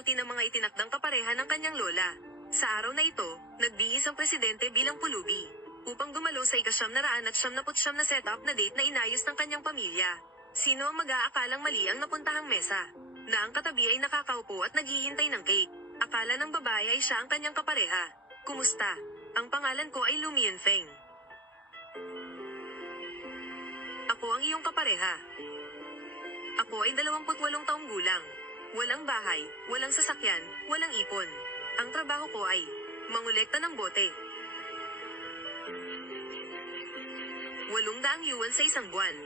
papasalamutakutin ang mga itinakdang kapareha ng kanyang lola. Sa araw na ito, nagbihis ang presidente bilang pulubi, upang dumalo sa ika-999 na setup na date na inayos ng kanyang pamilya. Sino ang mag-aakalang mali ang napuntahang mesa, na ang katabi ay nakakaupo at naghihintay ng cake. Akala ng babae ay siya ang kanyang kapareha. Kumusta? Ang pangalan ko ay Lu Mianfeng. Ako ang iyong kapareha. Ako ay 28 taong gulang. Walang bahay, walang sasakyan, walang ipon. Ang trabaho ko ay mangolekta ng bote. 800 yuan sa isang buwan.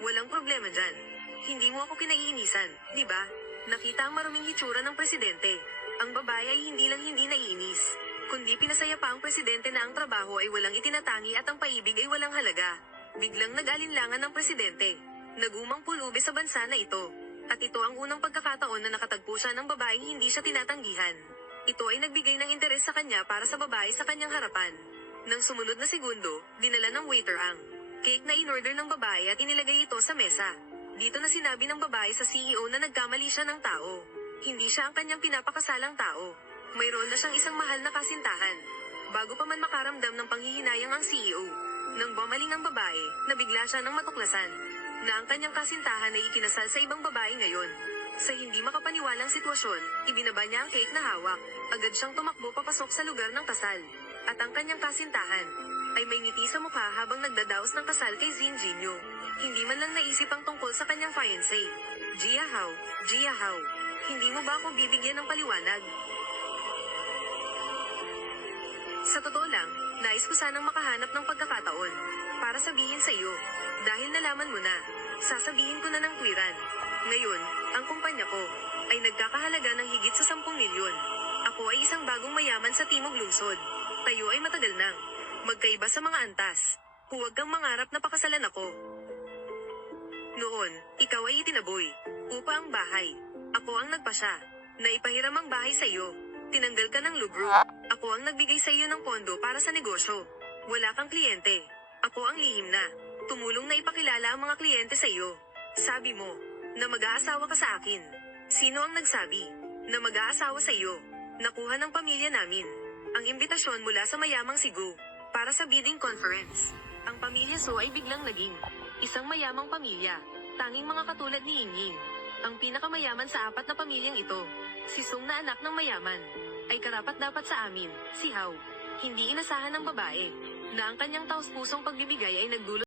Walang problema dyan. Hindi mo ako kinaiinisan, di ba? Nakita ang maruming hitsura ng presidente. Ang babae ay hindi lang hindi naiinis, kundi pinasaya pa ang presidente na ang trabaho ay walang itinatangi at ang paibig ay walang halaga. Biglang nag-alinlangan ng presidente. Nagumang pulubi sa bansa na ito. At ito ang unang pagkakataon na nakatagpo siya ng babaeng hindi siya tinatanggihan. Ito ay nagbigay ng interes sa kanya para sa babae sa kanyang harapan. Nang sumunod na segundo, dinala ng waiter ang cake na in-order ng babae at inilagay ito sa mesa. Dito na sinabi ng babae sa CEO na nagkamali siya ng tao. Hindi siya ang kanyang pinapakasalang tao. Mayroon na siyang isang mahal na kasintahan. Bago pa man makaramdam ng panghihinayang ang CEO, nang bumaling ang babae, nabigla siya ng matuklasan na ang kanyang kasintahan ay ikinasal sa ibang babae ngayon. Sa hindi makapaniwalang sitwasyon, ibinaba niya ang cake na hawak. Agad siyang tumakbo papasok sa lugar ng kasal. At ang kanyang kasintahan ay may ngiti sa mukha habang nagdadaos ng kasal kay Zin Jinyo. Hindi man lang naisip ang tungkol sa kanyang fiancé. Jia Hao, hindi mo ba ako bibigyan ng paliwanag? Sa totoo lang, nais ko sanang makahanap ng pagkakataon para sabihin sa iyo. Dahil nalaman mo na, sasabihin ko na ng tuwiran. Ngayon, ang kumpanya ko ay nagkakahalaga ng higit sa 10 milyon. Ako ay isang bagong mayaman sa Timog Lungsod. Tayo ay matagal nang magkaiba sa mga antas. Huwag kang mangarap na pakasalan ako. Noon, ikaw ay itinaboy. Upa ang bahay. Ako ang nagpasya na ipahiram ang bahay sa iyo. Tinanggal ka ng lubro. Ako ang nagbigay sa iyo ng pondo para sa negosyo. Wala kang kliyente. Ako ang lihim na tumulong na ipakilala ang mga kliyente sa iyo. Sabi mo na mag-aasawa ka sa akin. Sino ang nagsabi na mag-aasawa sa iyo? Nakuha ng pamilya namin ang imbitasyon mula sa mayamang Cebu para sa bidding conference. Ang pamilya So ay biglang naging isang mayamang pamilya. Tanging mga katulad ni Ying. Ang pinakamayaman sa 4 na pamilyang ito, si Song na anak ng mayaman, ay karapat-dapat sa amin, si Hao. Hindi inasahan ng babae na ang kanyang taos-pusong pagbibigay ay nagdulot